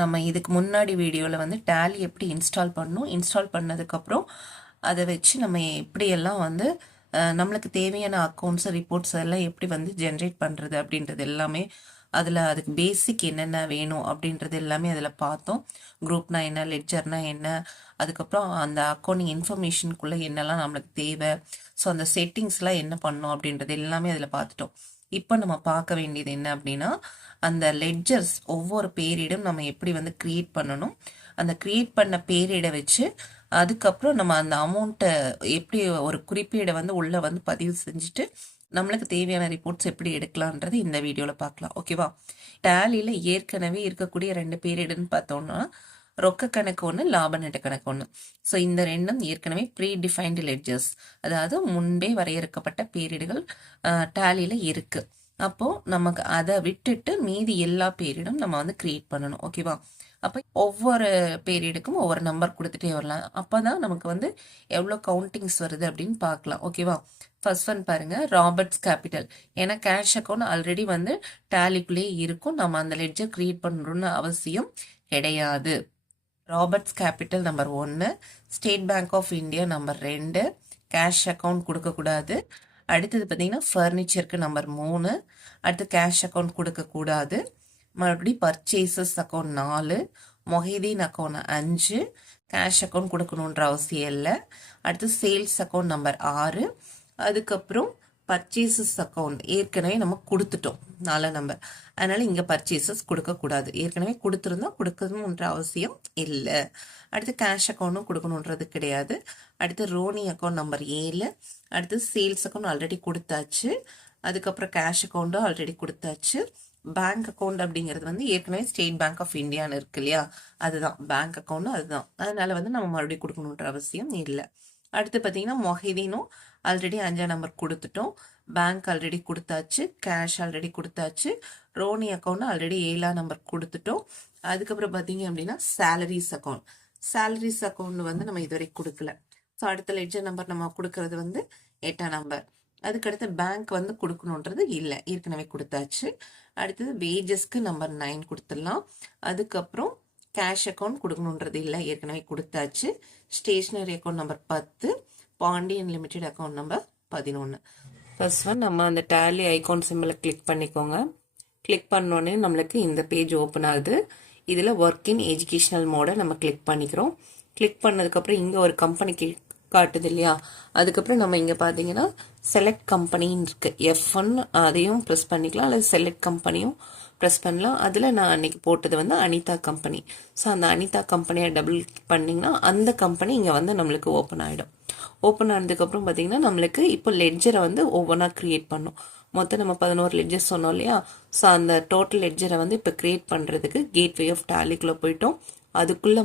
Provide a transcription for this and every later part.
நம்ம இதுக்கு முன்னாடி வீடியோவில் வந்து டேலி எப்படி இன்ஸ்டால் பண்ணணும், இன்ஸ்டால் பண்ணதுக்கப்புறம் அதை வச்சு நம்ம எப்படியெல்லாம் வந்து நம்மளுக்கு தேவையான அக்கௌண்ட்ஸ் ரிப்போர்ட்ஸ் எல்லாம் எப்படி வந்து ஜென்ரேட் பண்ணுறது அப்படின்றது எல்லாமே அதுக்கு பேசிக் என்னென்ன வேணும் அப்படின்றது எல்லாமே அதில் பார்த்தோம். குரூப்னா என்ன, லெட்ஜர்னா என்ன, அதுக்கப்புறம் அந்த அக்கௌண்டிங் இன்ஃபர்மேஷனுக்குள்ளே என்னெல்லாம் நம்மளுக்கு தேவை, ஸோ அந்த செட்டிங்ஸ்லாம் என்ன பண்ணணும் அப்படின்றது எல்லாமே அதில் பார்த்துட்டோம். இப்போ நம்ம பார்க்க வேண்டியது என்ன அப்படின்னா, அந்த லெட்ஜர்ஸ் ஒவ்வொரு பீரியடும் நம்ம எப்படி வந்து கிரியேட் பண்ணணும், அந்த கிரியேட் பண்ண பீரியடை வச்சு அதுக்கப்புறம் நம்ம அந்த அமௌண்ட்டை எப்படி ஒரு குறிப்பீடை வந்து உள்ளே வந்து பதிவு செஞ்சுட்டு நம்மளுக்கு தேவையான ரிப்போர்ட்ஸ் எப்படி எடுக்கலான்றது இந்த வீடியோவில் பார்க்கலாம். ஓகேவா? டேலியில் ஏற்கனவே இருக்கக்கூடிய 2 பீரியடுன்னு பார்த்தோம்னா ரொக்க கணக்கு ஒன்று, லாப நட்ட கணக்கு ஒன்று. ஸோ இந்த ரெண்டும் ஏற்கனவே ப்ரீ டிஃபைன்டு லெட்ஜர்ஸ், அதாவது முன்பே வரையறுக்கப்பட்ட பீரியடுகள் டேலியில் இருக்குது. அப்போது நமக்கு அதை விட்டுட்டு மீதி எல்லா பீரியடும் நம்ம வந்து கிரியேட் பண்ணணும். ஓகேவா? அப்போ ஒவ்வொரு பீரியடுக்கும் ஒவ்வொரு நம்பர் கொடுத்துட்டே வரலாம். அப்போ தான் நமக்கு வந்து எவ்வளோ கவுண்டிங்ஸ் வருது அப்படின்னு பார்க்கலாம். ஓகேவா? ஃபர்ஸ்ட் ஒன் பாருங்க, ராபர்ட்ஸ் கேபிட்டல். ஏன்னா கேஷ் அக்கௌண்ட் ஆல்ரெடி வந்து டேலிக்குள்ளேயே இருக்கும், நம்ம அந்த லெட்ஜர் கிரியேட் பண்ணணும்னு அவசியம் கிடையாது. Roberts capital number 1, state bank of India number 2, cash account கொடுக்கக்கூடாது. அடுத்தது பார்த்தீங்கன்னா ஃபர்னிச்சருக்கு நம்பர் 3, அடுத்து கேஷ் அக்கௌண்ட் கொடுக்கக்கூடாது. மறுபடியும் purchases account 4, Mohideen account 5, cash account கொடுக்கணுன்ற அவசியம் இல்லை. அடுத்து சேல்ஸ் அக்கௌண்ட் நம்பர் 6, அதுக்கப்புறம் பர்ச்சேசஸ் அக்கௌண்ட் ஏற்கனவே நம்ம கொடுத்துட்டோம் 4 நம்பர், அதனால இங்கே பர்ச்சேசஸ் கொடுக்கக்கூடாது. ஏற்கனவே கொடுத்துருந்தா கொடுக்கணுன்ற அவசியம் இல்லை. அடுத்து கேஷ் அக்கௌண்ட்டும் கொடுக்கணுன்றது கிடையாது. அடுத்து ரோனி அக்கௌண்ட் நம்பர் 7, அடுத்து சேல்ஸ் அக்கௌண்ட் ஆல்ரெடி கொடுத்தாச்சு, அதுக்கப்புறம் கேஷ் அக்கௌண்ட்டும் ஆல்ரெடி கொடுத்தாச்சு. பேங்க் அக்கௌண்ட் அப்படிங்கிறது வந்து ஏற்கனவே ஸ்டேட் பேங்க் ஆஃப் இந்தியான்னு இருக்கு இல்லையா, அதுதான் பேங்க் அக்கௌண்ட்டும் அதுதான், அதனால வந்து நம்ம மறுபடியும் கொடுக்கணுன்ற அவசியம் இல்லை. அடுத்து பார்த்தீங்கன்னா மொஹிதீனும் ஆல்ரெடி 5ஆம் நம்பர் கொடுத்துட்டோம், பேங்க் ஆல்ரெடி கொடுத்தாச்சு, கேஷ் ஆல்ரெடி கொடுத்தாச்சு, ரோனி அக்கௌண்ட் ஆல்ரெடி 7ஆம் நம்பர் கொடுத்துட்டோம். அதுக்கப்புறம் பார்த்தீங்க அப்படின்னா சேலரிஸ் அக்கௌண்ட் வந்து நம்ம இதுவரை கொடுக்கல. ஸோ அடுத்த லெட்ஜர் நம்பர் நம்ம கொடுக்கறது வந்து 8ஆம் நம்பர். அதுக்கடுத்து பேங்க் வந்து கொடுக்கணுன்றது இல்லை, ஏற்கனவே கொடுத்தாச்சு. அடுத்தது வேஜஸ்க்கு நம்பர் 9 கொடுத்துடலாம். அதுக்கப்புறம் கேஷ் அக்கௌண்ட் கொடுக்கணுன்றது இல்லை, ஏற்கனவே கொடுத்தாச்சு. Stationery account number 10, Pandian limited account number 11. First one நம்ம அந்த டேலி ஐகான் சிம்பிளை கிளிக் பண்ணிக்கோங்க. கிளிக் பண்ணோடனே நம்மளுக்கு இந்த பேஜ் ஓப்பன் ஆகுது. இதில் ஒர்க் இன் எஜுகேஷனல் மோடை நம்ம கிளிக் பண்ணிக்கிறோம். கிளிக் பண்ணதுக்கப்புறம் இங்கே ஒரு கம்பெனிக்கு காட்டுது இல்லையா, அதுக்கப்புறம் நம்ம இங்கே பார்த்தீங்கன்னா செலக்ட் கம்பெனின்னு இருக்குது, F1 அதையும் ப்ரெஸ் பண்ணிக்கலாம், அல்லது செலக்ட் கம்பெனியும் ப்ரெஸ் பண்ணலாம். அதில் நான் அன்னைக்கு போட்டது வந்து அனிதா கம்பெனி. ஸோ அந்த அனிதா கம்பெனியை டபுள் பண்ணிங்கன்னா அந்த கம்பெனி இங்கே வந்து நம்மளுக்கு ஓப்பன் ஆகிடும். ஓப்பன் ஆனதுக்கப்புறம் பார்த்தீங்கன்னா நம்மளுக்கு இப்போ லெட்ஜரை வந்து ஒவ்வொன்றா க்ரியேட் பண்ணும். மொத்தம் நம்ம 11 லெட்ஜர் சொன்னோம் இல்லையா, ஸோ அந்த டோட்டல் லெட்ஜரை வந்து இப்போ க்ரியேட் பண்ணுறதுக்கு கேட்வே ஆஃப் டேலிக்குள்ளே போயிட்டோம். அதுக்குள்ளே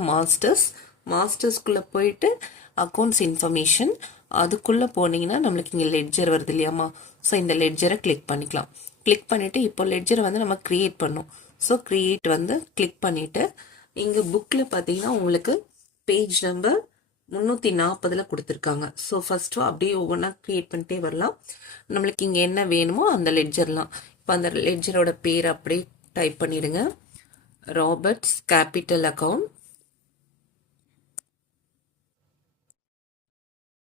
மாஸ்டர்ஸ்குள்ளே போயிட்டு அக்கௌண்ட்ஸ் இன்ஃபர்மேஷன், அதுக்குள்ளே போனீங்கன்னா நம்மளுக்கு இங்கே லெட்ஜர் வருது இல்லையாம்மா, ஸோ இந்த லெட்ஜரை கிளிக் பண்ணிக்கலாம். கிளிக் பண்ணிவிட்டு இப்போ லெட்ஜரை வந்து நம்ம க்ரியேட் பண்ணோம். ஸோ க்ரியேட் வந்து கிளிக் பண்ணிவிட்டு இங்கே புக்கில் பார்த்தீங்கன்னா உங்களுக்கு பேஜ் நம்பர் 340 கொடுத்துருக்காங்க. ஸோ ஃபர்ஸ்ட்டு அப்படியே ஒவ்வொன்றா க்ரியேட் பண்ணிட்டே வரலாம். நம்மளுக்கு இங்கே என்ன வேணுமோ அந்த லெட்ஜர்லாம், இப்போ அந்த லெட்ஜரோட பேர் அப்படியே டைப் பண்ணிடுங்க, ராபர்ட்ஸ் கேபிட்டல் அக்கௌண்ட்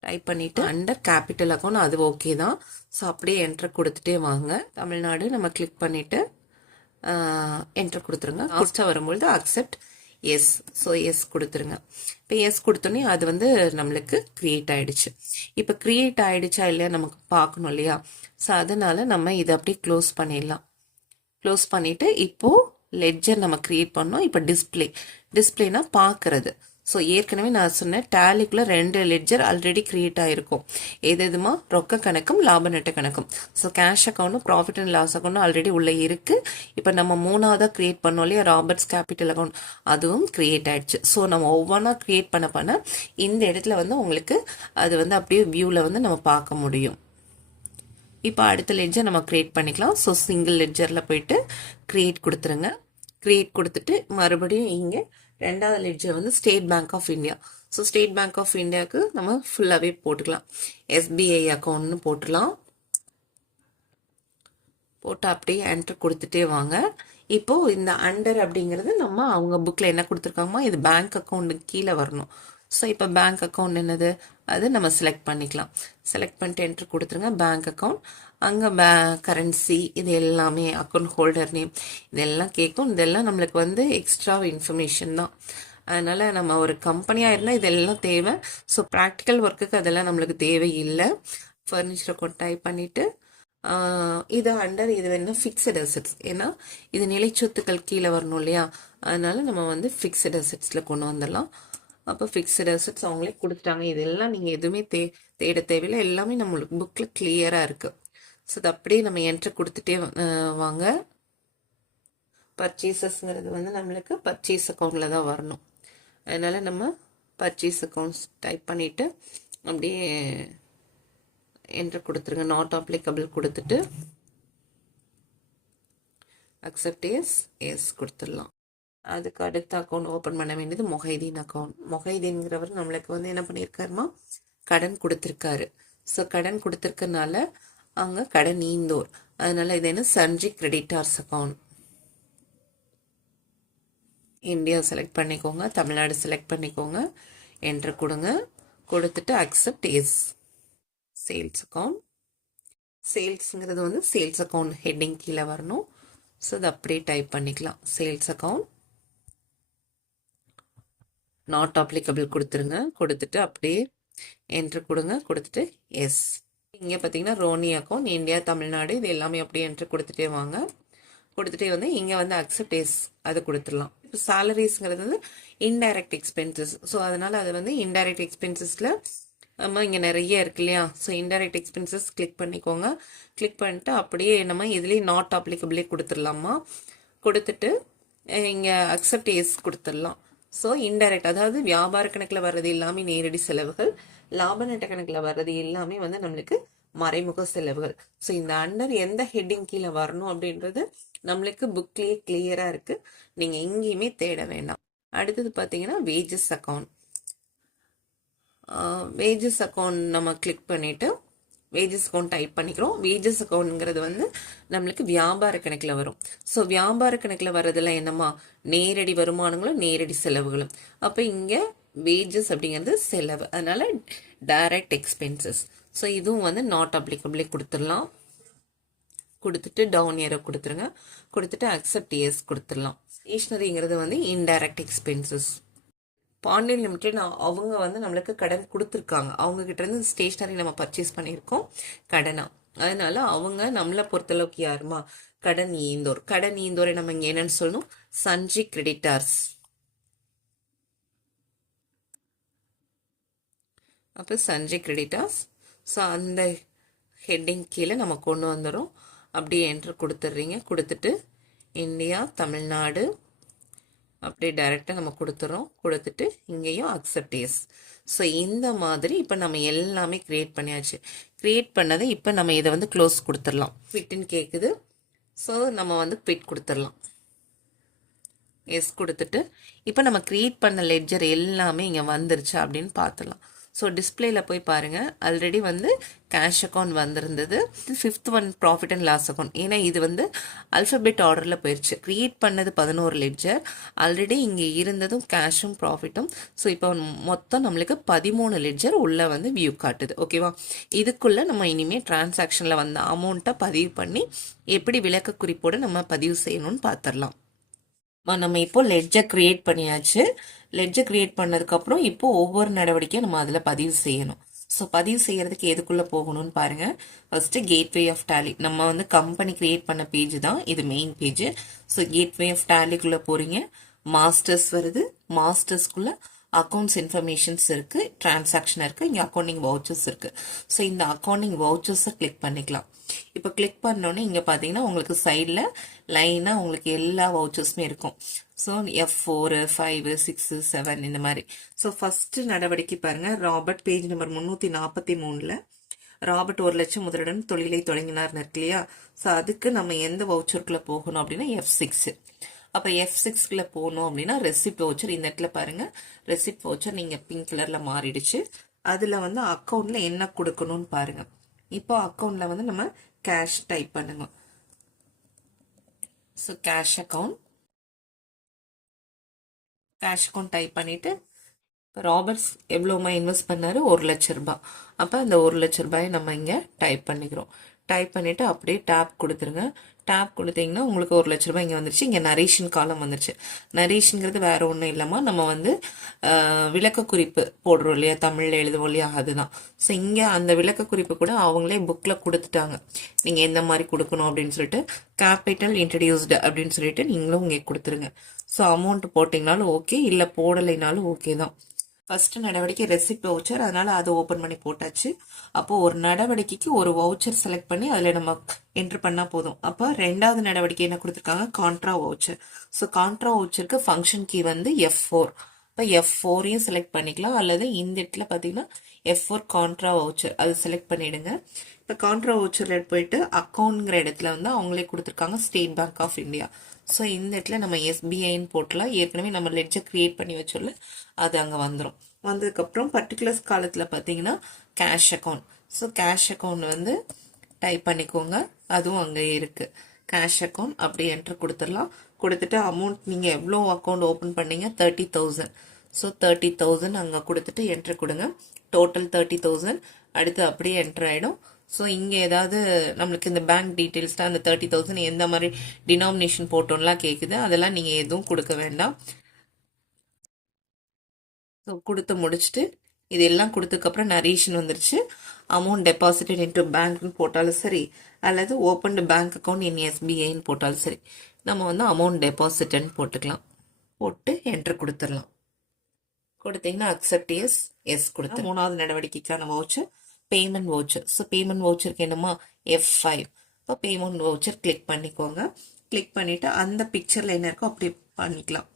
டைப் பண்ணிவிட்டு அண்டர் கேபிட்டல் அக்கௌண்ட் அது ஓகே தான். ஸோ அப்படியே என்ட்ரு கொடுத்துட்டே வாங்க. தமிழ்நாடு நம்ம கிளிக் பண்ணிவிட்டு என்ட்ரு கொடுத்துருங்க. லாஸ்ட்டாக வரும்பொழுது அக்செப்ட் எஸ், ஸோ எஸ் கொடுத்துருங்க. இப்போ எஸ் கொடுத்தோன்னே அது வந்து நம்மளுக்கு க்ரியேட் ஆகிடுச்சு. இப்போ க்ரியேட் ஆகிடுச்சா இல்லையா நமக்கு பார்க்கணும் இல்லையா, ஸோ அதனால் நம்ம இதை அப்படியே க்ளோஸ் பண்ணிடலாம். க்ளோஸ் பண்ணிவிட்டு இப்போது லெட்ஜர் நம்ம க்ரியேட் பண்ணோம். இப்போ டிஸ்பிளேனா பார்க்குறது. ஸோ ஏற்கனவே நான் சொன்னேன் டேலிக்குள்ளே 2 லெட்ஜர் ஆல்ரெடி க்ரியேட் ஆகிருக்கும். எதுமா ரொக்க கணக்கும் லாப நட்ட கணக்கும். ஸோ கேஷ் அக்கௌண்ட்டும் ப்ராஃபிட் அண்ட் லாஸ் அக்கௌண்ட்டும் ஆல்ரெடி உள்ளே இருக்குது. இப்போ நம்ம 3ஆவதாக க்ரியேட் பண்ணோம் இல்லையா ராபர்ட்ஸ் கேபிட்டல் அக்கௌண்ட், அதுவும் க்ரியேட் ஆகிடுச்சு. ஸோ நம்ம ஒவ்வொன்றா க்ரியேட் பண்ண இந்த இடத்துல வந்து உங்களுக்கு அது வந்து அப்படியே வியூவில் வந்து நம்ம பார்க்க முடியும். இப்போ அடுத்த லெட்ஜர் நம்ம க்ரியேட் பண்ணிக்கலாம். ஸோ சிங்கிள் லெட்ஜரில் போயிட்டு க்ரியேட் கொடுத்துருங்க. க்ரியேட் கொடுத்துட்டு மறுபடியும் இங்கே 2வது லெட்ஜர் வந்து state bank of India. So state bank of இந்தியாவுக்கு நம்ம ஃபுல்லாகவே போட்டுக்கலாம். SBI அக்கௌண்ட்னு போட்டுடலாம். போட்டு அப்படியே என்ட்ரு கொடுத்துட்டே வாங்க. இப்போ இந்த அண்டர் அப்படிங்கிறது நம்ம அவங்க புக்கில் என்ன கொடுத்துருக்காங்கம்மா, இது பேங்க் அக்கௌண்ட்டுக்கு கீழே வரணும். ஸோ இப்போ பேங்க் அக்கௌண்ட் என்னது, அது நம்ம செலக்ட் பண்ணிக்கலாம். செலக்ட் பண்ணிட்டு என்ட்ரு கொடுத்துருங்க. பேங்க் அக்கௌண்ட், அங்கே கரன்சி, இது எல்லாமே அக்கௌண்ட் ஹோல்டர் நேம் இதெல்லாம் கேட்கும். இதெல்லாம் நம்மளுக்கு வந்து எக்ஸ்ட்ரா இன்ஃபர்மேஷன் தான். அதனால் நம்ம ஒரு கம்பெனியாக இருந்தால் இதெல்லாம் தேவை. ஸோ ப்ராக்டிக்கல் ஒர்க்குக்கு அதெல்லாம் நம்மளுக்கு தேவையில்லை. ஃபர்னிச்சர் அக்கௌண்ட் டைப் பண்ணிவிட்டு இது அண்டர் இது வேணும்னா ஃபிக்ஸட் அசெட்ஸ், ஏன்னா இது நிலைச்சொத்துக்கள் கீழே வரணும் இல்லையா, அதனால நம்ம வந்து ஃபிக்ஸட் அசெட்ஸில் கொண்டு வந்துடலாம். அப்போ ஃபிக்ஸட் அசெட்ஸ் அவங்களே கொடுத்துட்டாங்க. இதெல்லாம் நீங்கள் எதுவுமே தேட தேவையில்லை, எல்லாமே நம்மளுக்கு புக்கில் கிளியராக இருக்குது. ஸோ அது அப்படியே நம்ம என்ட்ரு கொடுத்துட்டே வாங்க. பர்ச்சேசஸ்ங்கிறது வந்து நம்மளுக்கு பர்ச்சேஸ் அக்கௌண்ட்டில் தான் வரணும். அதனால் நம்ம பர்ச்சேஸ் அக்கௌண்ட்ஸ் டைப் பண்ணிவிட்டு அப்படியே என்ட்ரு கொடுத்துருங்க. நாட் அப்ளிகபிள் கொடுத்துட்டு அக்செப்ட் எஸ் கொடுத்துடலாம். அதுக்கு அடுத்த அக்கௌண்ட் ஓப்பன் பண்ண வேண்டியது மொஹைதீன் அக்கௌண்ட். மொஹைதீன்கிறவர் நம்மளுக்கு வந்து என்ன பண்ணியிருக்காருமா, கடன் கொடுத்துருக்காரு. ஸோ கடன் கொடுத்துருக்கனால அவங்க கடன் ஈந்தோர், அதனால இது என்ன சன்ஜி கிரெடிட்டார்ஸ் அக்கௌண்ட். இந்தியா செலக்ட் பண்ணிக்கோங்க, தமிழ்நாடு செலக்ட் பண்ணிக்கோங்க, என்ட்ரு கொடுங்க. கொடுத்துட்டு அக்செப்ட் எஸ். சேல்ஸ் அக்கௌண்ட், சேல்ஸுங்கிறது வந்து சேல்ஸ் அக்கௌண்ட் ஹெட்டிங் கீழே வரணும். ஸோ அது அப்படியே டைப் பண்ணிக்கலாம். சேல்ஸ் அக்கௌண்ட் நாட் அப்ளிகபிள் கொடுத்துருங்க. கொடுத்துட்டு அப்படியே என்ட்ரு கொடுங்க. கொடுத்துட்டு எஸ். இங்கே பார்த்தீங்கன்னா ரோனி அக்கௌண்ட் இந்தியா தமிழ்நாடு இது எல்லாமே அப்படியே என்ட்ரு கொடுத்துட்டே வாங்க. கொடுத்துட்டே வந்து இங்கே வந்து அக்செப்ட் எஸ் அது கொடுத்துடலாம். இப்போ சாலரிஸ்ங்கிறது வந்து இன்டைரக்ட் எக்ஸ்பென்சஸ். ஸோ அதனால் அது வந்து இன்டைரக்ட் எக்ஸ்பென்சஸில் நம்ம இங்கே நிறைய இருக்கு இல்லையா, ஸோ இன்டைரக்ட் எக்ஸ்பென்சஸ் கிளிக் பண்ணிக்கோங்க. கிளிக் பண்ணிட்டு அப்படியே நம்ம இதுலேயே நாட் அப்ளிகபிளே கொடுத்துடலாமா. கொடுத்துட்டு இங்கே அக்செப்ட் எஸ் கொடுத்துடலாம். ஸோ இன்டைரக்ட், அதாவது வியாபார கணக்கில் வர்றது எல்லாமே நேரடி செலவுகள், லாப நட்ட கணக்கில் வர்றது எல்லாமே வந்து நம்மளுக்கு மறைமுக செலவுகள். ஸோ இந்த அண்டர் எந்த ஹெட்டிங் கீழே வரணும் அப்படின்றது நம்மளுக்கு புக்லேயே கிளியராக இருக்குது, நீங்கள் எங்கேயுமே தேட வேண்டாம். அடுத்தது பார்த்தீங்கன்னா வேஜஸ் அக்கௌண்ட். வேஜஸ் அக்கௌண்ட் நம்ம கிளிக் பண்ணிவிட்டு வேஜஸ் அக்கௌண்ட் டைப் பண்ணிக்கிறோம். வேஜஸ் அக்கௌண்ட்ங்கிறது வந்து நம்மளுக்கு வியாபார கணக்கில் வரும். ஸோ வியாபார கணக்கில் வர்றதுல என்னம்மா, நேரடி வருமானங்களும் நேரடி செலவுகளும். அப்போ இங்கே வேஜஸ் அப்படிங்கிறது செலவு, அதனால டைரக்ட் எக்ஸ்பென்சஸ். ஸோ இதுவும் வந்து நாட் அப்ளிகபிளே கொடுத்துடலாம். கொடுத்துட்டு டவுன் ஏரோ கொடுத்துருங்க. கொடுத்துட்டு அக்செப்ட் எஸ் கொடுத்துடலாம். ஸ்டேஷ்னரிங்கிறது வந்து இன்டைரக்ட் எக்ஸ்பென்சஸ். பாண்டியன் லிமிடெட் அவங்க வந்து நம்மளுக்கு கடன் கொடுத்துருக்காங்க, அவங்க கிட்ட இருந்து ஸ்டேஷ்னரி நம்ம பர்ச்சேஸ் பண்ணியிருக்கோம் கடனா, அதனால அவங்க நம்மளை பொறுத்தளவுக்கு யாருமா, கடன் ஈந்தோர். கடன் ஈந்தோரை நம்ம இங்க என்னன்னு சொல்லணும், சன்ஜி கிரெடிட்டார்ஸ். அப்போ சன்ஜி கிரெடிட்டார்ஸ். ஸோ அந்த ஹெட்டிங் கீழே நம்ம கொண்டு வந்துடும். அப்படியே என்ட்ரு கொடுத்துட்றீங்க. கொடுத்துட்டு இந்தியா தமிழ்நாடு அப்படியே டைரெக்டாக நம்ம கொடுத்துறோம். கொடுத்துட்டு இங்கேயும் அக்செப்ட் எஸ். ஸோ இந்த மாதிரி இப்போ நம்ம எல்லாமே க்ரியேட் பண்ணியாச்சு. க்ரியேட் பண்ணதை இப்போ நம்ம இதை வந்து க்ளோஸ் கொடுத்துடலாம். குவிட்டுன்னு கேட்குது. ஸோ நம்ம வந்து குவிட் கொடுத்துடலாம். எஸ் கொடுத்துட்டு இப்போ நம்ம க்ரியேட் பண்ண லெட்ஜர் எல்லாமே இங்கே வந்துருச்சு அப்படின்னு பார்த்துடலாம். ஸோ டிஸ்பிளேல போய் பாருங்கள், ஆல்ரெடி வந்து கேஷ் அக்கௌண்ட் வந்திருந்தது. 5th one profit and loss account. ஏன்னா இது வந்து அல்ஃபபெட் ஆர்டரில் போயிடுச்சு. க்ரியேட் பண்ணது 11 லெட்ஜர், ஆல்ரெடி இங்கே இருந்ததும் கேஷும் ப்ராஃபிட்டும். ஸோ இப்போ மொத்தம் நம்மளுக்கு 13 லெட்ஜர் உள்ளே வந்து வியூ காட்டுது. ஓகேவா, இதுக்குள்ளே நம்ம இனிமேல் டிரான்சாக்ஷனில் வந்த அமௌண்ட்டை பதிவு பண்ணி எப்படி விளக்க குறிப்போடு நம்ம பதிவு செய்யணும்னு பார்த்துடலாம். நம்ம இப்போ லெட்ஜர் கிரியேட் பண்ணியாச்சு. லெட்ஜர் கிரியேட் பண்ணதுக்கப்புறம் இப்போ ஒவ்வொரு நடவடிக்கையும் நம்ம அதில் பதிவு செய்யணும். ஸோ பதிவு செய்யறதுக்கு எதுக்குள்ளே போகணும்னு பாருங்க. ஃபர்ஸ்ட் கேட்வே ஆஃப் டேலி, நம்ம வந்து கம்பெனி கிரியேட் பண்ண பேஜ் தான் இது, main page. So gateway of டேலிக்குள்ளே போறீங்க. மாஸ்டர்ஸ் வருது, மாஸ்டர்ஸ்குள்ள அக்கௌண்ட்ஸ் இன்ஃபர்மேஷன்ஸ் இருக்கு, டிரான்சாக்ஷன் இருக்கு, இங்கே அக்கௌண்டிங் வவுச்சர்ஸ் இருக்கு. ஸோ இந்த அக்கௌண்டிங் வவுச்சர்ஸை கிளிக் பண்ணிக்கலாம். இப்போ கிளிக் பண்ணோன்னே இங்கே பார்த்தீங்கன்னா உங்களுக்கு சைடில் லைனாக உங்களுக்கு எல்லா வவுச்சர்ஸுமே இருக்கும். ஸோ F4, 5, 6, 7 இந்த மாதிரி. ஸோ ஃபர்ஸ்ட் நடவடிக்கை பாருங்க, ராபர்ட் பேஜ் நம்பர் 343ல் ராபர்ட் 1 லட்சம் முதலுடன் தொழிலை தொடங்கினார்னு இருக்கு இல்லையா. ஸோ அதுக்கு நம்ம எந்த வவுச்சருக்குள்ளே போகணும் அப்படின்னா F6. அப்போ F6க்குள்ள போகணும் அப்படின்னா ரெசிப்ட் வவுச்சர். இந்த இடத்துல பாருங்க, ரெசிப்ட் வவுச்சர் நீங்கள் பிங்க் கலரில் மாறிடுச்சு. அதில் வந்து அக்கௌண்ட்டில் என்ன கொடுக்கணும்னு பாருங்க. இப்போ அக்கௌண்ட்டில் வந்து நம்ம கேஷ் டைப் பண்ணுங்க. ஸோ கேஷ் அக்கௌண்ட் டைப் பண்ணிவிட்டு இப்போ ராபர்ட்ஸ் எவ்வளோமா இன்வெஸ்ட் பண்ணாரு, 1,00,000 ரூபாய். அப்போ அந்த 1,00,000 ரூபாயை நம்ம இங்கே டைப் பண்ணிக்கிறோம். டைப் பண்ணிவிட்டு அப்படியே டேப் கொடுத்துருங்க. டேப் கொடுத்தீங்கன்னா உங்களுக்கு 1,00,000 ரூபாய் இங்கே வந்துருச்சு. இங்கே நரேஷன் காலம் வந்துருச்சு. நரேஷனுங்கிறது வேற ஒன்றும் இல்லாமல் நம்ம வந்து விளக்க குறிப்பு போடுறோம் இல்லையா, தமிழில் எழுதுவோம் இல்லையா, அதுதான். ஸோ இங்கே அந்த விளக்க குறிப்பு கூட அவங்களே புக்கில் கொடுத்துட்டாங்க, நீங்கள் எந்த மாதிரி கொடுக்கணும் அப்படின்னு சொல்லிட்டு. கேபிட்டல் இன்ட்ரடியூஸ்டு அப்படின்னு சொல்லிட்டு நீங்களும் இங்கே கொடுத்துருங்க. ஸோ அமௌண்ட் போட்டிங்கனாலும் ஓகே, இல்லை போடலைனாலும் ஓகே தான். ஃபர்ஸ்ட் நடவடிக்கை ரெசிப்ட் வவுச்சர், அதனால அதை ஓப்பன் பண்ணி போட்டாச்சு. அப்போ ஒரு நடவடிக்கைக்கு ஒரு வவுச்சர் செலக்ட் பண்ணி அதில் நம்ம என்ட்ரு பண்ணால் போதும். அப்போ ரெண்டாவது நடவடிக்கை என்ன கொடுத்துருக்காங்க, கான்ட்ரா வவுச்சர். ஸோ கான்ட்ரா வவுச்சருக்கு ஃபங்க்ஷன் கீ வந்து F4. இப்போ F4யும் செலக்ட் பண்ணிக்கலாம், அல்லது இந்த இடத்துல பார்த்தீங்கன்னா F4 கான்ட்ரா வவுச்சர் அது செலக்ட் பண்ணிடுங்க. இப்போ கான்ட்ரா வவுச்சரில் போயிட்டு அக்கௌண்ட்ங்கிற இடத்துல வந்து அவங்களே கொடுத்துருக்காங்க state bank of India. So இந்த இடத்துல நம்ம SBIன்னு போட்டலாம். ஏற்கனவே நம்ம லெட்ஜர் கிரியேட் பண்ணி வச்சோம்ல, அது அங்கே வந்துடும். வந்ததுக்கப்புறம் பர்டிகுலர்ஸ் காலத்தில் பார்த்தீங்கன்னா cash account. So cash account வந்து டைப் பண்ணிக்கோங்க, அதுவும் அங்கே இருக்குது. கேஷ் அக்கௌண்ட் அப்படியே என்ட்ரு கொடுத்துடலாம். கொடுத்துட்டு அமௌண்ட் நீங்கள் எவ்வளோ அக்கௌண்ட் ஓப்பன் பண்ணீங்க, 30,000. ஸோ 30,000 அங்கே கொடுத்துட்டு என்ட்ரு கொடுங்க. டோட்டல் 30,000. அடுத்து அப்படியே என்ட்ரு ஆகிடும். ஸோ இங்கே ஏதாவது நம்மளுக்கு இந்த பேங்க் டீட்டெயில்ஸ்லாம் அந்த 30,000 எந்த மாதிரி டினாமினேஷன் போட்டோம்லாம் கேட்குது, அதெல்லாம் நீங்கள் எதுவும் கொடுக்க வேண்டாம். ஸோ கொடுத்து முடிச்சுட்டு இதெல்லாம் கொடுத்ததுக்கப்புறம் நரேஷன் வந்துருச்சு. அமௌண்ட் டெபாசிட்டட் இன்டு பேங்க்னு போட்டாலும் சரி, அல்லது ஓப்பன்டு பேங்க் அக்கௌண்ட் இன் SBIன்னு போட்டாலும் சரி, நம்ம வந்து அமௌண்ட் டெபாசிட்னு போட்டுக்கலாம். போட்டு என்ட்ரு கொடுத்துடலாம். கொடுத்தீங்கன்னா அக்செப்ட் எஸ் கொடுத்து மூணாவது நடவடிக்கைக்கான voucher payment voucher. So payment வவுச்சருக்கு என்னமா F5. இப்போ பேமெண்ட் வவுச்சர் கிளிக் பண்ணிக்கோங்க. கிளிக் பண்ணிவிட்டு அந்த பிக்சரில் என்ன இருக்கோ அப்படி பண்ணிக்கலாம்.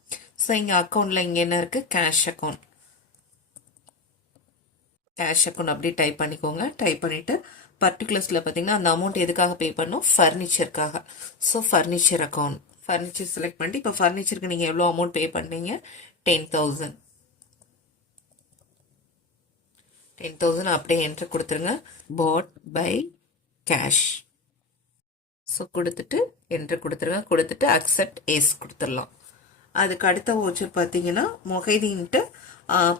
ஸோ இங்கே அக்கௌண்ட்டில் இங்கே என்ன இருக்குது, கேஷ் அக்கௌண்ட். கேஷ் அக்கௌண்ட் அப்படியே டைப் பண்ணிக்கோங்க. டைப் பண்ணிவிட்டு பர்டிகுலர்ஸில் பார்த்தீங்கன்னா அந்த அமௌண்ட் எதுக்காக பே பண்ணோம், ஃபர்னிச்சருக்காக. So furniture account, furniture select பண்ணிட்டு இப்போ ஃபர்னிச்சருக்கு நீங்கள் எவ்வளோ அமௌண்ட் பே பண்ணீங்க, 10,000. 10,000 அப்படியே என்ட்ரு கொடுத்துருங்க. பாட் பை கேஷ். ஸோ கொடுத்துட்டு என்ட்ரு கொடுத்துருங்க. கொடுத்துட்டு அக்செப்ட் எஸ் கொடுத்துடலாம். அதுக்கு அடுத்த வவுச்சர் பார்த்தீங்கன்னா மொஹைதீன்ட்டு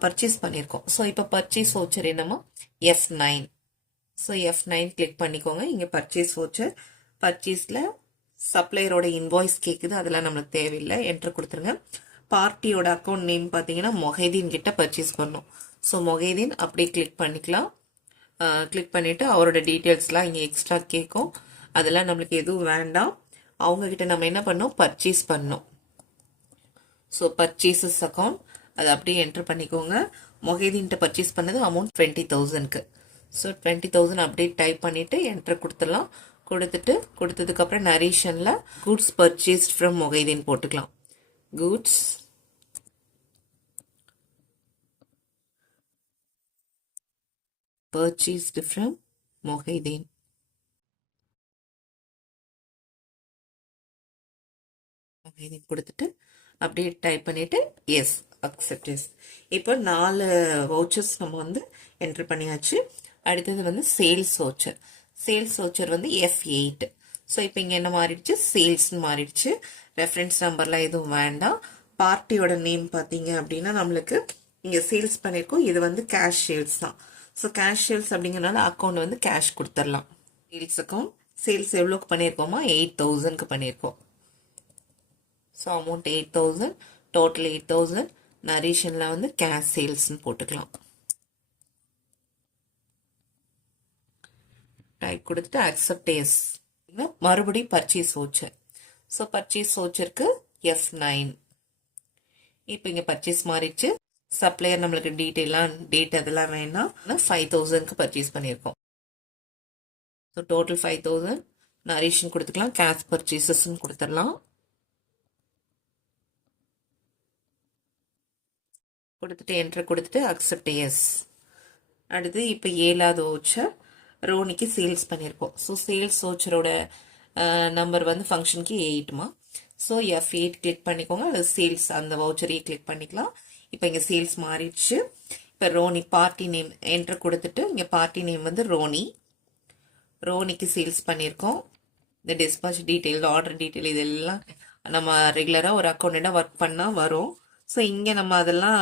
பர்ச்சேஸ் பண்ணியிருக்கோம். ஸோ இப்போ பர்ச்சேஸ் வவுச்சர் என்னமா F9. ஸோ F9 கிளிக் பண்ணிக்கோங்க. இங்கே பர்ச்சேஸ் வவுச்சர். பர்ச்சேஸில் சப்ளையரோட இன்வாய்ஸ் கேட்குது, அதெல்லாம் நம்மளுக்கு தேவையில்லை. என்ட்ரு கொடுத்துருங்க. பார்ட்டியோட அக்கௌண்ட் நேம் பார்த்தீங்கன்னா மொஹைதீன் கிட்ட பர்ச்சேஸ் பண்ணோம். ஸோ மொஹைதீன் அப்படியே கிளிக் பண்ணிக்கலாம். கிளிக் பண்ணிவிட்டு அவரோட டீட்டெயில்ஸ்லாம் இங்கே எக்ஸ்ட்ரா கேட்கும், அதெல்லாம் நம்மளுக்கு எதுவும் வேண்டாம். அவங்கக்கிட்ட நம்ம என்ன பண்ணோம், பர்ச்சேஸ் பண்ணோம். ஸோ பர்ச்சேசஸ் அக்கௌண்ட் அதை அப்படியே என்ட்ரு பண்ணிக்கோங்க. மொஹைதீன்கிட்ட பர்ச்சேஸ் பண்ணது அமௌண்ட் 20,000க்கு. ஸோ 20,000 அப்படியே டைப் பண்ணிவிட்டு என்ட்ரு கொடுத்துடலாம். கொடுத்ததுக்கப்புறம் நரேஷனில் குட்ஸ் பர்ச்சேஸ்ட் ஃப்ரம் மொஹைதீன் போட்டுக்கலாம். Goods purchased from Mohideen. கொடுத்துட்டு அப்படியே டைப் பண்ணிட்டு எஸ் அக்செப்ட் எஸ். இப்போ 4 வவுச்சர்ஸ் நம்ம வந்து என்ட்ரு பண்ணியாச்சு. அடுத்தது வந்து சேல்ஸ் வவுச்சர். சேல்ஸ் வவுச்சர் வந்து F8. ஸோ இப்போ இங்கே என்ன மாறிடுச்சு, சேல்ஸ்ன்னு மாறிடுச்சு. ரெஃபரன்ஸ் நம்பர்லாம் எதுவும் வேண்டாம். பார்ட்டியோட நேம் பார்த்தீங்க அப்படின்னா நம்மளுக்கு இங்கே சேல்ஸ் பண்ணியிருக்கோம், இது வந்து கேஷ் சேல்ஸ் தான். ஸோ கேஷ் சேல்ஸ் அப்படிங்கிறனால அக்கௌண்ட் வந்து கேஷ் கொடுத்துடலாம். சேல்ஸ் அக்கௌண்ட் சேல்ஸ் எவ்வளோக்கு பண்ணியிருக்கோமா, 8,000க்கு பண்ணியிருக்கோம். So amount 8,000, total 8,000. நரேஷனில் வந்து கேஷ் சேல்ஸ்ன்னு போட்டுக்கலாம். டைப் கொடுத்துட்டு அக்செப்ட் எஸ். மறுபடியும் பர்ச்சேஸ் வவுச்சர். ஸோ பர்ச்சேஸ் வவுச்சருக்கு F9. இப்போ இங்கே பர்ச்சேஸ் மாறிடுச்சு. சப்ளையர் நம்மளுக்கு டேட் அதெல்லாம் வேணாம். 5,000க்கு பர்ச்சேஸ் பண்ணியிருக்கோம். So total 5,000. நரேஷன் கொடுத்துக்கலாம், கேஷ் பர்ச்சேசஸ்ன்னு கொடுத்துடலாம். கொடுத்துட்டு என்ட்ரு கொடுத்துட்டு அக்செப்ட் எஸ். அடுத்து இப்போ 7வது வவுச்சர் ரோனிக்கு சேல்ஸ் பண்ணியிருக்கோம். ஸோ சேல்ஸ் வவுச்சரோட நம்பர் வந்து ஃபங்க்ஷனுக்கு 8மா. ஸோ F8 கிளிக் பண்ணிக்கோங்க, அது சேல்ஸ் அந்த வவுச்சரையே கிளிக் பண்ணிக்கலாம். இப்போ இங்கே சேல்ஸ் மாறிடுச்சு. இப்போ ரோனி பார்ட்டி நேம் என்ட்ரு கொடுத்துட்டு இங்கே பார்ட்டி நேம் வந்து ரோனிக்கு சேல்ஸ் பண்ணியிருக்கோம். இந்த டிஸ்பாச் டீட்டெயில், ஆர்டர் டீட்டெயில் இதெல்லாம் நம்ம ரெகுலராக ஒரு அக்கௌண்ட்டாக ஒர்க் பண்ணால் வரும். ஸோ இங்கே நம்ம அதெல்லாம்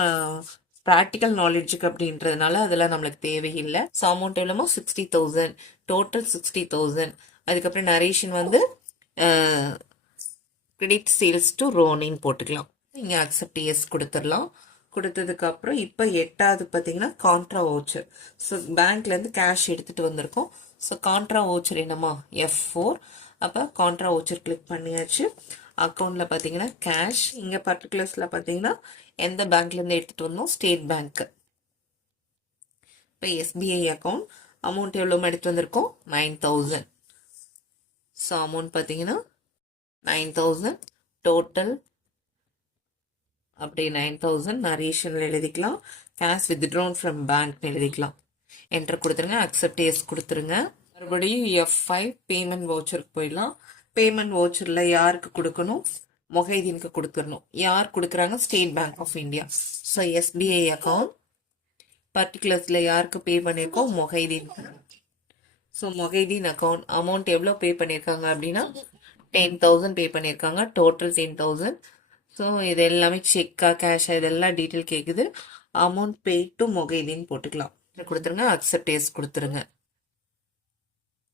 ப்ராக்டிக்கல் நாலேஜுக்கு அப்படின்றதுனால அதெல்லாம் நம்மளுக்கு தேவையில்லை. ஸோ அமௌண்ட் எவ்வளோமோ 60,000, டோட்டல் 60,000. அதுக்கப்புறம் நரேஷன் வந்து கிரெடிட் சேல்ஸ் டு ரோனின்னு போட்டுக்கலாம். இங்கே அக்செப்ட் எஸ் கொடுத்துடலாம். கொடுத்ததுக்கு அப்புறம் இப்போ 8வது பார்த்தீங்கன்னா கான்ட்ரா வவுச்சர். ஸோ பேங்க்லேருந்து கேஷ் எடுத்துகிட்டு வந்திருக்கோம். ஸோ கான்ட்ரா வவுச்சர் என்னம்மா F4. அப்போ கான்ட்ரா வவுச்சர் கிளிக் பண்ணியாச்சு. அக்கௌண்ட்டில் பார்த்தீங்கன்னா கேஷ், இங்கே பர்டிகுலர்ஸில் பார்த்தீங்கன்னா எந்த பேங்க்லேருந்து எடுத்துகிட்டு வந்தோம், ஸ்டேட் பேங்க்கு. இப்போ SBI அக்கௌண்ட் அமௌண்ட் எவ்வளோ எடுத்து வந்திருக்கோம், 9,000. ஸோ அமௌண்ட் பார்த்தீங்கன்னா 9,000 டோட்டல். அப்படி 9,000 நரேஷனில் எழுதிக்கலாம். கேஷ் வித்ட்ரான் ஃப்ரம் பேங்க் எழுதிக்கலாம். என்டர் கொடுத்துருங்க. அக்செப்ட் எஸ் கொடுத்துருங்க. மறுபடியும் F5 பேமெண்ட் வவுச்சருக்கு போயிடலாம். பேமெண்ட் வவுச்சரில் யாருக்கு கொடுக்கணும், மொஹைதீனுக்கு கொடுத்துடணும். யார் கொடுக்குறாங்க, state bank of India. So SBI account பர்டிகுலர்ஸில் யாருக்கு பே பண்ணியிருக்கோம், Mohideen. So Mohideen account amount எவ்வளோ பே பண்ணியிருக்காங்க அப்படின்னா 10,000 பே பண்ணியிருக்காங்க. டோட்டல் 10,000. ஸோ இது எல்லாமே செக்கா கேஷா இதெல்லாம் டீட்டெயில் கேட்குது. அமௌண்ட் பே டு மொஹைதீன் போட்டுக்கலாம். கொடுத்துருங்க. அக்செப்ட் எஸ் கொடுத்துருங்க.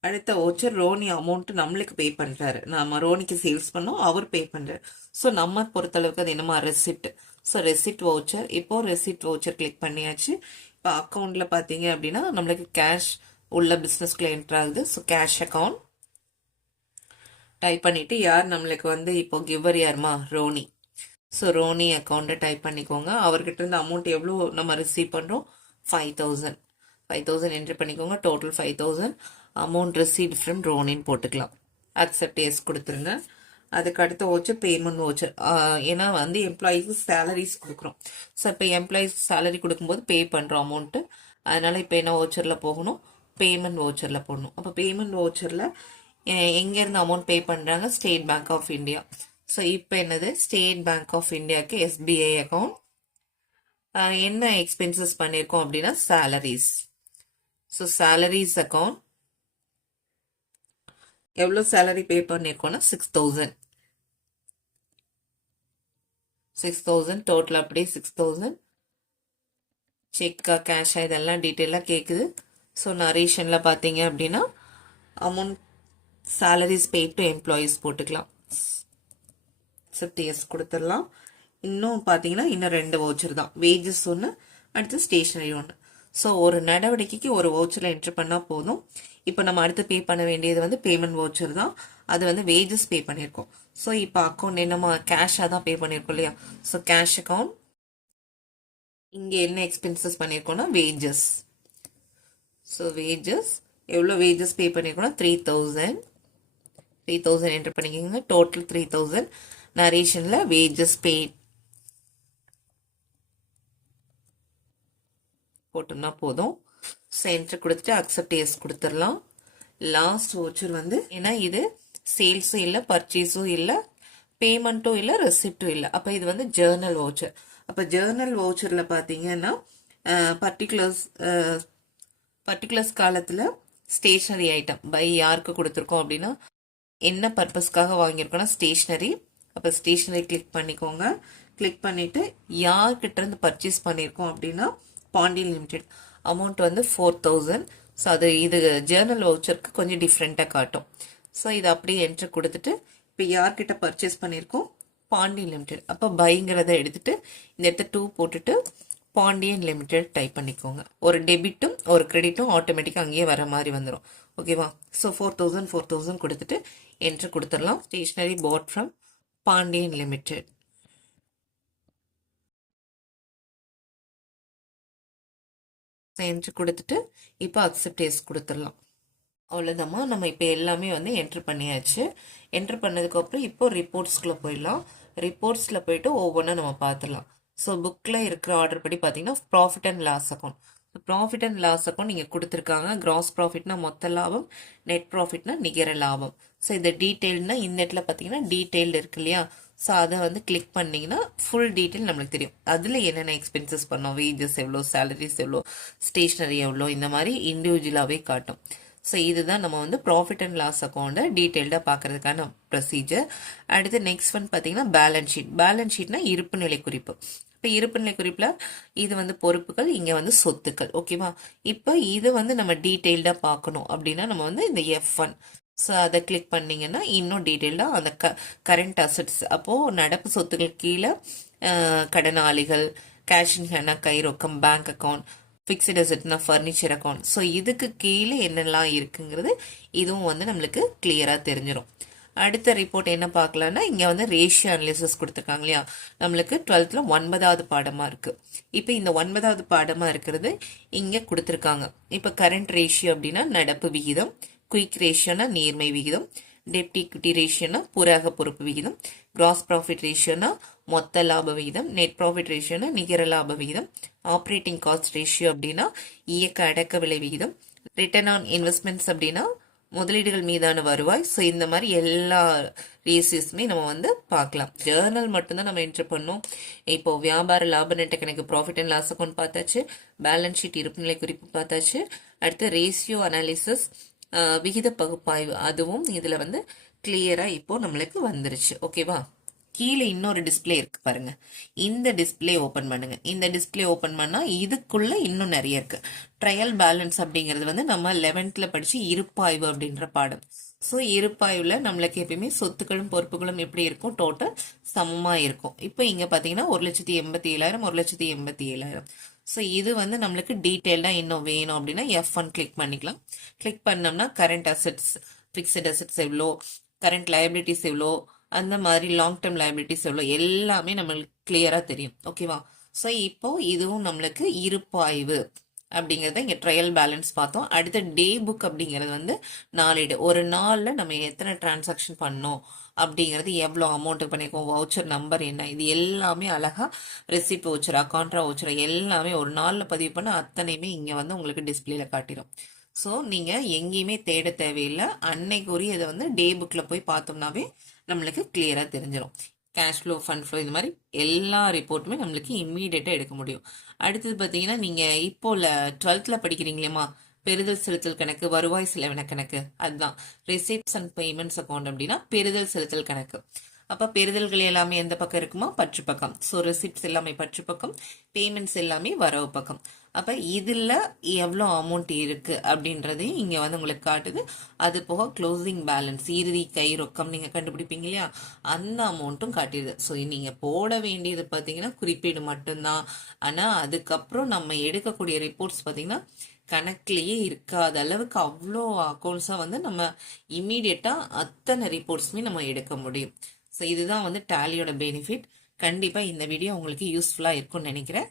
அடுத்த வவுச்சர் ரோனி அமௌண்ட் நம்மளுக்கு பே பண்ணுறாரு. நம்ம ரோனிக்கு சேல்ஸ் பண்ணோம், அவர் பே பண்ணுறாரு. ஸோ நம்ம பொறுத்தளவுக்கு அது என்னமா ரெசிப்ட். So receipt voucher. இப்போ ரெசிப்ட் வவுச்சர் கிளிக் பண்ணியாச்சு. இப்போ அக்கௌண்ட்டில் பார்த்தீங்க அப்படின்னா நம்மளுக்கு கேஷ் உள்ள பிஸ்னஸ்க்குள்ள என்ட்ரு ஆகுது. ஸோ கேஷ் அக்கௌண்ட் டைப் பண்ணிவிட்டு யார் நம்மளுக்கு வந்து இப்போ கிவர் யாருமா, ரோனி. ஸோ ரோனி அக்கௌண்ட்டை டைப் பண்ணிக்கோங்க. அவர்கிட்ட இருந்து அமௌண்ட் எவ்வளோ நம்ம ரிசீவ் பண்ணுறோம், 5,000 என்ட்ரு பண்ணிக்கோங்க. டோட்டல் 5,000. அமௌண்ட் ரிசீவ்ட் ஃப்ரம் ரோனின்னு போட்டுக்கலாம். அக்செப்ட் எஸ் கொடுத்துருங்க. அதுக்கு அடுத்த வவுச்சர் பேமெண்ட் வவுச்சர். ஏன்னா வந்து எம்ப்ளாயீஸு சேலரிஸ் கொடுக்குறோம். ஸோ இப்போ எம்ப்ளாயீஸ் சேலரி கொடுக்கும்போது பே பண்ணுறோம் அமௌண்ட்டு. அதனால் இப்போ என்ன வவுச்சரில் போகணும், பேமெண்ட் வவுச்சரில் போடணும். அப்போ பேமெண்ட் வவுச்சரில் எங்கேருந்து அமௌண்ட் பே பண்ணுறாங்க, state bank of India. So இப்போ என்னது, ஸ்டேட் பேங்க் ஆஃப் இந்தியாவுக்கு SBI அக்கௌண்ட். என்ன எக்ஸ்பென்சஸ் பண்ணியிருக்கோம் அப்படின்னா சேலரிஸ். ஸோ சேலரிஸ் அக்கௌண்ட் எவ்வளோ சேலரி பே பண்ணியிருக்கோம்னா 6,000 டோட்டல். அப்படியே 6,000 செக்கா கேஷா இதெல்லாம் டீட்டெயிலாக கேட்குது. ஸோ நரேஷனில் பார்த்தீங்க அப்படின்னா amount salaries pay to employees போட்டுக்கலாம். அக்செப்ட் எஸ் கொடுத்துடலாம். இன்னும் பார்த்தீங்கன்னா இன்னும் 2 வவுச்சர் தான். வேஜஸ் ஒன்று, அடுத்து ஸ்டேஷனரி ஒன்று. ஸோ ஒரு நடவடிக்கைக்கு ஒரு வவுச்சரில் என்ட்ரு பண்ணால் போதும். இப்போ நம்ம அடுத்து பே பண்ண வேண்டியது வந்து பேமெண்ட் வவுச்சர் தான். அது வந்து வேஜஸ் பே பண்ணியிருக்கோம். ஸோ இப்போ அக்கௌண்ட் என்னமா கேஷாக தான் பே பண்ணியிருக்கோம் இல்லையா. ஸோ கேஷ் அக்கௌண்ட் இங்கே என்ன எக்ஸ்பென்சஸ் பண்ணியிருக்கோம்னா வேஜஸ். ஸோ வேஜஸ் எவ்வளோ வேஜஸ் பே பண்ணியிருக்கோம்னா 3,000 என்ட்ரு பண்ணிக்கோங்க. டோட்டல் 3,000. நரேஷனில் வேஜஸ் பே போட்டோம்னா போதும். என்ட்ரு கொடுத்துட்டு அக்செப்ட் எஸ் கொடுத்துடலாம். லாஸ்ட் வவுச்சர் வந்து ஏன்னா இது சேல்ஸும் இல்லை, பர்ச்சேஸும் இல்லை, பேமெண்ட்டும் இல்லை, ரெசிப்டும் இல்லை. அப்போ இது வந்து ஜேர்னல் வவுச்சர். அப்போ ஜேர்னல் வவுச்சரில் பார்த்தீங்கன்னா பர்டிகுலர்ஸ் காலத்தில் ஸ்டேஷ்னரி ஐட்டம் பை யாருக்கு கொடுத்துருக்கோம் அப்படின்னா என்ன பர்பஸ்க்காக வாங்கியிருக்கோம்னா ஸ்டேஷ்னரி. அப்போ ஸ்டேஷ்னரி கிளிக் பண்ணிக்கோங்க. கிளிக் பண்ணிவிட்டு யார்கிட்ட இருந்து பர்ச்சேஸ் பண்ணியிருக்கோம் அப்படின்னா பாண்டியன் லிமிடெட். அமௌண்ட் வந்து 4,000. ஸோ அது இது ஜேர்னல் வவுச்சருக்கு கொஞ்சம் டிஃப்ரெண்ட்டாக காட்டும். ஸோ இது அப்படியே என்ட்ரு கொடுத்துட்டு இப்போ யார்கிட்ட பர்ச்சேஸ் பண்ணியிருக்கோம், பாண்டியன் லிமிடெட். அப்போ பைங்கிறத எடுத்துட்டு இந்த இடத்த 2 போட்டுட்டு பாண்டியன் லிமிடெட் டைப் பண்ணிக்கோங்க. ஒரு டெபிட்டும் ஒரு கிரெடிட்டும் ஆட்டோமேட்டிக்காக அங்கேயே வர மாதிரி வந்துடும். ஓகேவா. ஸோ 4,000 கொடுத்துட்டு என்ட்ரு கொடுத்துடலாம். Stationery bought from Pandian limited. Enter கொடுத்துட்டு இப்போ அக்செப்ட் எஸ் கொடுத்துடலாம். அவ்வளோதாம்மா. நம்ம இப்போ எல்லாமே வந்து என்ட்ரு பண்ணியாச்சு. என்ட்ரு பண்ணதுக்கப்புறம் இப்போ ரிப்போர்ட்ஸ்குள்ளே போயிடலாம். ரிப்போர்ட்ஸில் போயிட்டு ஒவ்வொன்றா நம்ம பார்த்துடலாம். ஸோ புக்கில் இருக்கிற ஆர்டர் படி பார்த்தீங்கன்னா profit and loss account. Profit and loss account நீங்கள் கொடுத்துருக்காங்க. கிராஸ் ப்ராஃபிட்னா மொத்த லாபம், நெட் ப்ராஃபிட்னா நிகர லாபம். ஸோ இந்த டீட்டெயில்னா இந்த இடத்துல பார்த்தீங்கன்னா டீட்டெயில்டு இருக்கு இல்லையா. ஸோ அதை வந்து கிளிக் பண்ணிங்கன்னா ஃபுல் டீட்டெயில் நம்மளுக்கு தெரியும். அதில் என்னென்ன எக்ஸ்பென்சஸ் பண்ணோம், வேஜஸ் எவ்வளோ, சேலரிஸ் எவ்வளோ, ஸ்டேஷ்னரி எவ்வளோ, இந்த மாதிரி இண்டிவிஜுவலாகவே காட்டும். ஸோ இதுதான் நம்ம வந்து ப்ராஃபிட் அண்ட் லாஸ் அக்கௌண்ட்டை டீட்டெயில்டாக பார்க்கறதுக்கான ப்ரொசீஜர். அடுத்து நெக்ஸ்ட் ஒன் பார்த்தீங்கன்னா பேலன்ஸ் ஷீட். பேலன்ஸ் ஷீட்னா இருப்பு நிலை குறிப்பு. இப்போ இருப்பு நிலை குறிப்பில் இது வந்து பொறுப்புகள், இங்கே வந்து சொத்துக்கள். ஓகேவா? இப்போ இது வந்து நம்ம டீட்டெயில்டாக பார்க்கணும் அப்படின்னா நம்ம வந்து இந்த F1 ஸோ அதை கிளிக் பண்ணிங்கன்னா இன்னும் டீட்டெயில்டாக அந்த கரண்ட் அசட்ஸ், அப்போது நடப்பு சொத்துக்கள் கீழே கடனாளிகள், கேஷ் இன் ஹேண்ட்னா கை ரொக்கம், பேங்க் அக்கௌண்ட், ஃபிக்ஸ்டு அசெட்னா ஃபர்னிச்சர் அக்கௌண்ட். ஸோ இதுக்கு கீழே என்னெல்லாம் இருக்குங்கிறது இதுவும் வந்து நம்மளுக்கு கிளியராக தெரிஞ்சிடும். அடுத்த ரிப்போர்ட் என்ன பார்க்கலாம்னா இங்கே வந்து ரேஷியோ அனாலிசிஸ் கொடுத்துருக்காங்க இல்லையா, நம்மளுக்கு 12th 9வது பாடமாக இருக்குது. இப்போ இந்த 9வது பாடமாக இருக்கிறது இங்கே கொடுத்துருக்காங்க. இப்போ கரண்ட் ரேஷியோ அப்படின்னா நடப்பு விகிதம், குயிக் ரேஷியோனா நீர்மை விகிதம், டெப்ட் ஈக்விட்டி ரேஷியோனா புறாக பொறுப்பு விகிதம், கிராஸ் ப்ராஃபிட் ரேஷியோனா மொத்த லாப விகிதம், நெட் ப்ராஃபிட் ரேஷியோனா நிகர லாப விகிதம், ஆப்ரேட்டிங் காஸ்ட் ரேஷியோ அப்படின்னா இயக்க அடக்க விலை விகிதம், ரிட்டர்ன் ஆன் இன்வெஸ்ட்மெண்ட்ஸ் அப்படின்னா முதலீடுகள் மீதான வருவாய். ஸோ இந்த மாதிரி எல்லா ரேசியஸுமே நம்ம வந்து பார்க்கலாம். ஜேர்னல் மட்டும்தான் நம்ம என்ட்ரு பண்ணோம். இப்போ வியாபார லாப நட்ட கணக்கு ப்ராஃபிட் அண்ட் லாஸ் அக்கௌண்ட் பார்த்தாச்சு, பேலன்ஸ் ஷீட் இருப்புநிலை குறிப்பு பார்த்தாச்சு, அடுத்து ரேஷியோ அனாலிசிஸ் விகித பகுப்பாய்வு அதுவும் இதில் வந்து கிளியராக இப்போ நம்மளுக்கு வந்துருச்சு. ஓகேவா? கீழே இன்னொரு டிஸ்பிளே இருக்கு பாருங்க, இந்த டிஸ்பிளே ஓப்பன் பண்ணுங்க. இந்த டிஸ்பிளே ஓப்பன் பண்ணா இதுக்குள்ள இன்னும் நிறைய இருக்கு. ட்ரையல் பேலன்ஸ் அப்படிங்கிறது வந்து நம்ம 11th படிச்சு இருப்பாய்வு அப்படின்ற பாடம். ஸோ இருப்பாய்வுல நம்மளுக்கு எப்பயுமே சொத்துக்களும் பொறுப்புகளும் எப்படி இருக்கும், டோட்டல் சமமா இருக்கும். இப்போ இங்க பாத்தீங்கன்னா 1,87,000 1,87,000. ஸோ இது வந்து நம்மளுக்கு டீட்டெயில்டா இன்னும் வேணும் அப்படின்னா F1 கிளிக் பண்ணிக்கலாம். கிளிக் பண்ணோம்னா கரண்ட் அசெட்ஸ், ஃபிக்ஸ்ட் அசெட்ஸ் எவ்வளோ, கரண்ட் லயபிலிட்டிஸ் எவ்வளோ, அந்த மாதிரி லாங் டேர்ம் லைபிலிட்டிஸ் எவ்வளோ எல்லாமே நம்மளுக்கு கிளியராக தெரியும். ஓகேவா? ஸோ இப்போ இதுவும் நம்மளுக்கு இருப்பாய்வு அப்படிங்கிறத இங்கே ட்ரையல் பேலன்ஸ் பார்த்தோம். அடுத்த டே புக் அப்படிங்கிறது வந்து நாளேடு, ஒரு நாளில் நம்ம எத்தனை டிரான்சாக்ஷன் பண்ணோம் அப்படிங்கிறது, எவ்வளோ அமௌண்ட் பண்ணியிருக்கோம், வவுச்சர் நம்பர் என்ன, இது எல்லாமே அழகாக ரெசிப்ட் வவுச்சரா கான்ட்ரா வவுச்சரா எல்லாமே ஒரு நாளில் பதிவு பண்ண அத்தனையுமே இங்கே வந்து உங்களுக்கு டிஸ்பிளேல காட்டிடும். ஸோ நீங்கள் எங்கேயுமே தேட தேவையில்லை, அன்னைக்குரிய இதை வந்து டே புக்கில் போய் பார்த்தோம்னாவே நம்மளுக்கு கிளியராக தெரிஞ்சிடும். கேஷ் ஃப்ளோ, ஃபண்ட் ஃப்ளோ, இந்த மாதிரி எல்லா ரிப்போர்ட்டுமே நம்மளுக்கு இம்மீடியட்டாக எடுக்க முடியும். அடுத்தது பார்த்தீங்கன்னா நீங்கள் இப்போ 12th படிக்கிறீங்களேம்மா, பெறுதல் செலுத்தல் கணக்கு, வருவாய் செலவின கணக்கு, அதுதான் ரிசிப்ட்ஸ் அண்ட் பேமெண்ட்ஸ் அக்கௌண்ட் அப்படின்னா பெறுதல் செலுத்தல் கணக்கு. அப்போ பெறுதல்கள் எல்லாமே எந்த பக்கம் இருக்குமா, பற்று பக்கம். ஸோ ரிசிப்ட்ஸ் எல்லாமே பற்று பக்கம், பேமெண்ட்ஸ் எல்லாமே வரவு பக்கம். அப்போ இதில் எவ்வளோ அமௌண்ட் இருக்குது அப்படின்றதையும் இங்கே வந்து உங்களுக்கு காட்டுது. அது போக க்ளோசிங் பேலன்ஸ், இறுதி கை ரொக்கம் நீங்கள் கண்டுபிடிப்பீங்க இல்லையா, அந்த அமௌண்ட்டும் காட்டிடுது. ஸோ நீங்கள் போட வேண்டியது பார்த்தீங்கன்னா குறிப்பீடு மட்டும்தான். ஆனால் அதுக்கப்புறம் நம்ம எடுக்கக்கூடிய ரிப்போர்ட்ஸ் பார்த்தீங்கன்னா கணக்குலேயே இருக்காத அளவுக்கு அவ்வளோ அக்கௌண்ட்ஸாக வந்து நம்ம இம்மீடியட்டாக அத்தனை ரிப்போர்ட்ஸுமே நம்ம எடுக்க முடியும். ஸோ இதுதான் வந்து டேலியோட பெனிஃபிட். கண்டிப்பாக இந்த வீடியோ உங்களுக்கு யூஸ்ஃபுல்லாக இருக்கும்னு நினைக்கிறேன்.